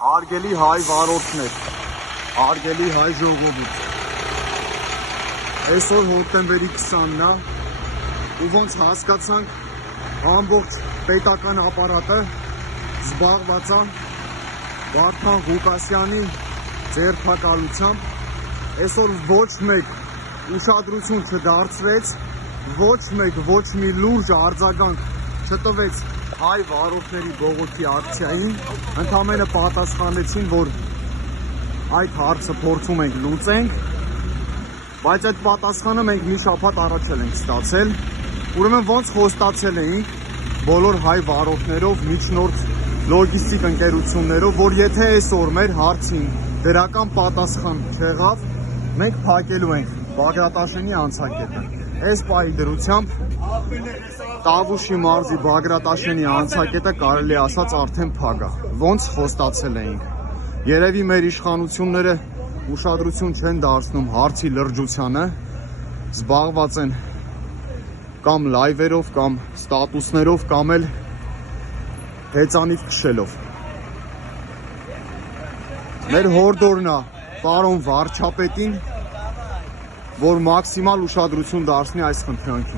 Հարգելի հայ վարորդներ, հարգելի հայ ժողովուրդ, այսօր հոկտեմբերի 20-ն է ու ոնց հասկացանք ամբողջ պետական ապարատը զբաղված է Վարդան Ղուկասյանի ձերբակալությամբ, այսօր ոչ մեկ ուշադրություն չդարձրեց, ոչ մեկ ոչ մի լուրջ արձագանք չտվեց հայ վարորդների բողոքի ակցիային, ընդամենը պատասխանեցին, որ այդ հարցը փորձում ենք լուծենք, բայց այդ պատասխանը մենք մի շաբաթ առաջ ենք ստացել, ուրեմն ոնց խոստացել էինք բոլոր հայ վարորդներով, միջնորդ լոգիստիկ ընկերություններով, որ եթե այսօր մեր հարցին դրական պատասխան չեղավ, մենք փակելու ենք Բագրատաշենի անցակետը։ Այս պահի դրությամբ Տավուշի մարզի Բագրատաշենի անցակետը կարելի ասած արդեն փակ է, ոնց խոստացել էինք։ Երևի մեր իշխանությունները ուշադրություն չեն դարձնում հարցի լրջությանը, զբաղված են կամ լայվերով, կամ ստատուսներով, կամ էլ հեծանիվ քշելով։ Մեր հորդորն է պարոն վարչապետին, որ մաքսիմալ ուշադրություն դարձնի այս խնդրանքին։